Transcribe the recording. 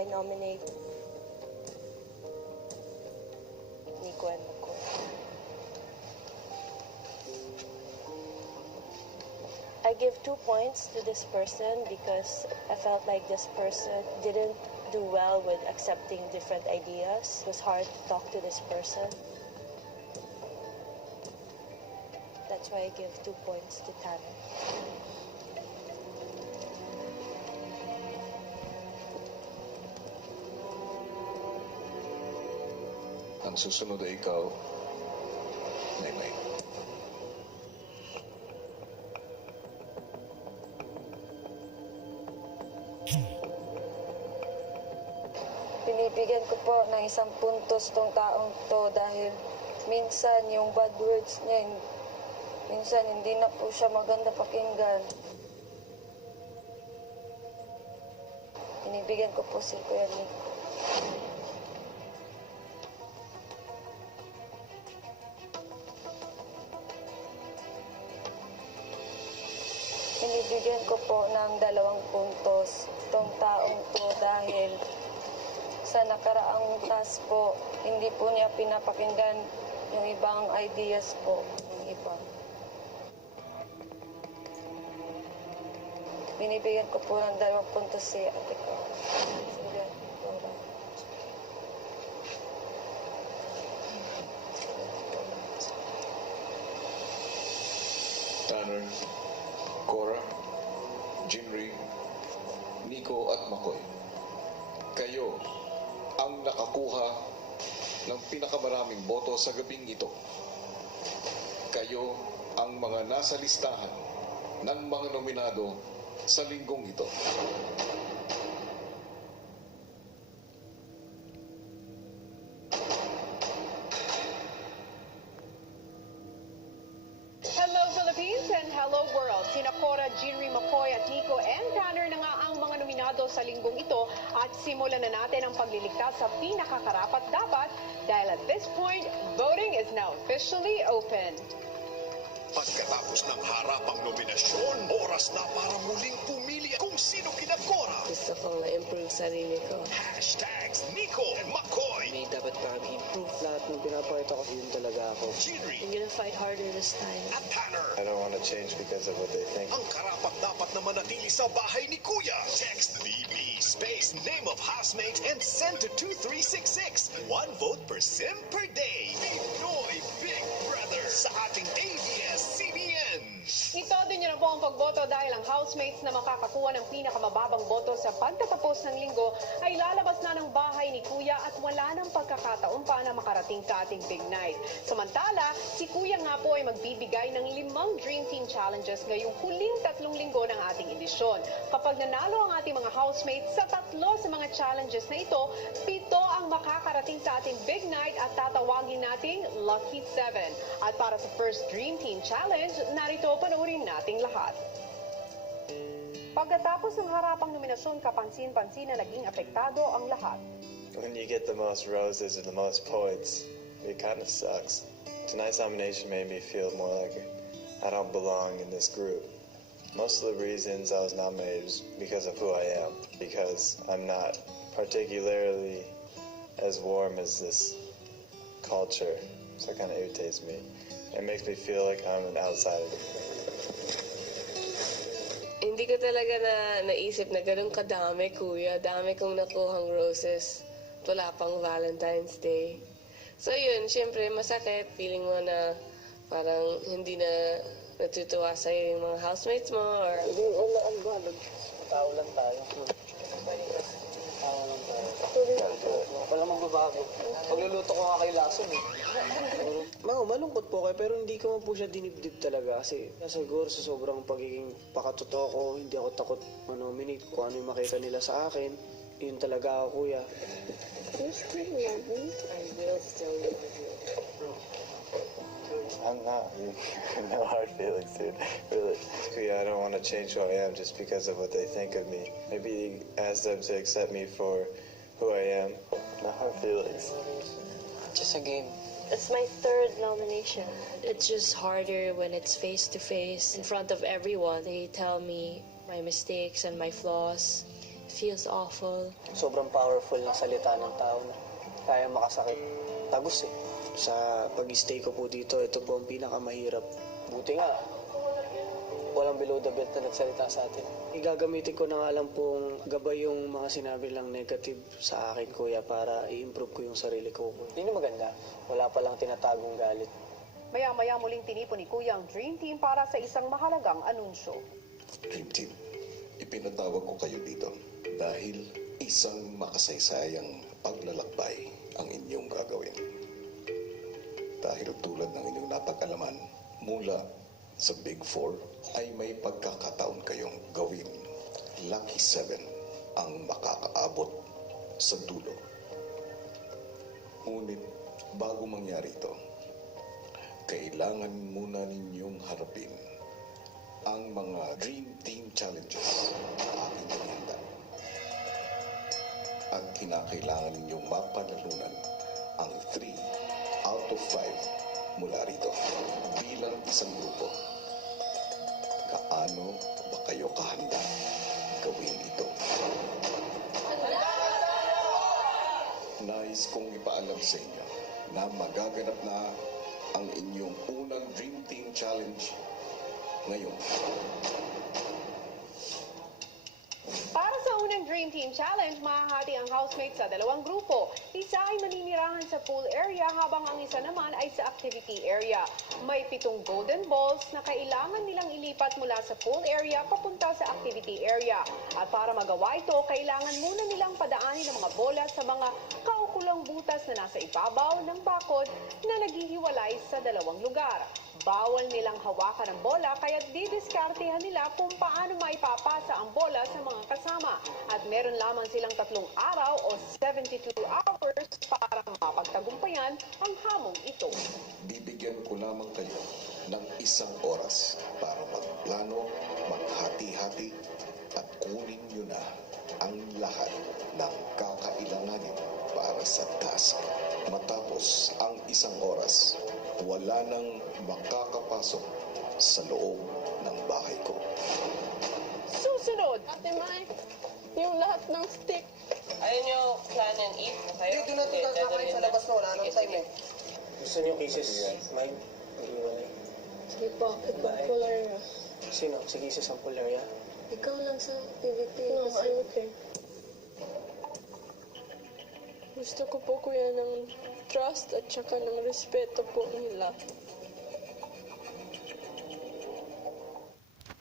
I nominate Nico and McCoy. I give 2 points to this person because I felt like this person didn't do well with accepting different ideas. It was hard to talk to this person. That's why I give 2 points to Tanner. Ang susunod ay ikaw, Maymay. Binibigyan ko po ng 1 puntos tong taong to dahil minsan yung bad words niya, minsan hindi na po siya maganda pakinggan. Binibigyan ko po si Kuya Nick. Binibigyan ko po ng 2 puntos tong taong to dahil sa nakaraang task po, hindi po niya pinapakinggan yung ibang ideas po ng iba. Binibigyan ko po ng 2 puntos si ate ko. Sige, Laura. Tanner, Cora, Jinri, Nico at McCoy. Kayo ang nakakuha ng pinakamaraming boto sa gabing ito. Kayo ang mga nasa listahan ng mga nominado sa linggong ito. Hello Philippines and hello world. Sina Cora, Jinri, McCoy at Nico and Tanner na nga ang mga nominado sa linggong ito at simulan na natin ang pagliligtas sa pinakakarapat dapat dahil at this point, voting is now officially open. Pagkatapos ng harapang nominasyon, oras na para muling pumili kung sino kinakora. Gusto kong ma-improve sarili ko. Hashtags Nico and McCoy. May dapat pa kami improve. Lahat ng pinapakita ko, yun talaga ako. Jinri I'm gonna fight harder this time. at Tanner. I don't want to change because of what they think. Ang karapat dapat na manatili sa bahay ni Kuya. Text BB space name of housemate and send to 2366. 1 vote per sim per day. Pinoy Big Brother sa ating ABS-CBN. Itodo niyo na po ang pagboto dahil ang housemates na makakakuha ng pinakamababang boto sa pagtatapos ng linggo ay lalabas na ng bahay ni Kuya at wala nang pagkakataon pa na makarating sa ating big night. Samantala, si Kuya nga po ay magbibigay ng 5 Dream Team Challenges ngayong huling 3 linggo ng ating edisyon. Kapag nanalo ang ating mga housemates sa 3 sa mga challenges na ito, 7 ang makakarating sa ating big night at tatawagin nating Lucky 7. At para sa first Dream Team Challenge, narito panoorin nating lahat. Pagkatapos ng harapang nominasyon, kapansin-pansin na naging apektado ang lahat. When you get the most roses and the most points, it kind of sucks. Tonight's nomination made me feel more like I don't belong in this group. Most of the reasons I was nominated is because of who I am, because I'm not particularly as warm as this culture, so it kind of irritates me. It makes me feel like I'm an outsider. Hindi ko talaga naisip na ganun kadami, Kuya. Dami kong nakuhang roses. Wala pang Valentine's Day. So yun, syempre masakit. Feeling mo na parang hindi na natutuwa sa'yo yung mga housemates mo or... Hindi, ano ba? Tao lang tayo. Tao lang tayo. Walang magbabago. Pagluluto ko nga kay Lason eh. Malungkot po kayo pero hindi ko man po siya dinibdib talaga kasi siguro sa sobrang pagiging pakatotoo ko, hindi ako takot manominate kung ano yung makita nila sa akin. Yun talaga ako, Kuya. You still love me? I will still love you. I'm not. No hard feelings, dude. Really. Yeah, I don't want to change who I am just because of what they think of me. Maybe ask them to accept me for who I am. No hard feelings. Just a game. It's my 3rd nomination. It's just harder when it's face to face in front of everyone. They tell me my mistakes and my flaws. feels awful. Sobrang powerful ng salita ng tao na kaya makasakit. Tagos eh. Sa pag-stay ko po dito, ito po ang pinakamahirap. Buti nga, walang below the belt na nagsalita sa atin. Igagamitin ko na nga lang pong gabay yung mga sinabi lang negative sa akin, kuya, para i-improve ko yung sarili ko. Hindi maganda. Wala palang tinatagong galit. Maya-maya muling tinipon ni Kuya ang Dream Team para sa isang mahalagang anunsyo. Dream Team, ipinatawag ko kayo dito dahil isang makasaysayang paglalakbay ang inyong gagawin. Dahil tulad ng inyong napag-alaman, mula sa Big Four ay may pagkakataon kayong gawin. Lucky 7 ang makakaabot sa dulo. Ngunit bago mangyari ito, kailangan muna ninyong harapin ang mga Dream Team Challenges na aking inihanda. At kinakailangan ninyong mapanalunan ang 3 out of 5 mula rito bilang isang grupo. Gaano ba kayo kahanda gawin ito? Nais kong ipaalam sa inyo na magaganap na ang inyong unang Dream Team Challenge ngayon. Para sa unang Dream Team Challenge, mahahati ang housemates sa dalawang grupo. Isa ay maninirahan sa pool area habang ang isa naman ay sa activity area. May 7 golden balls na kailangan nilang ilipat mula sa pool area papunta sa activity area. At para magawa ito, kailangan muna nilang padaanin ang mga bola sa mga kaukulang butas na nasa ibabaw ng bakod na naghihiwalay sa dalawang lugar. Bawal nilang hawakan ang bola kaya didiskartehan nila kung paano maipapasa ang bola sa mga kasama. At meron lamang silang 3 araw o 72 hours para mapagtagumpayan ang hamong ito. Bibigyan ko lamang kayo ng 1 oras para magplano, maghati-hati at kunin nyo na ang lahat ng kakailanganin para sa task. Matapos ang 1 oras, wala nang makakapasok sa loob ng bahay ko. Susunod! Ate Mai, yung lahat ng stick. Ayun yung plan and eat na kayo? Dito na ito kakain sa labas na wala nang time eh. Gusto niyo kisses, Mike? Mag-iwalay. Sige po, ipag-color. Sino? Si kisses ang Polaria? Ikaw lang sa activity. No, I'm okay. Gusto ko po kuya ng trust at saka ng respeto po nila.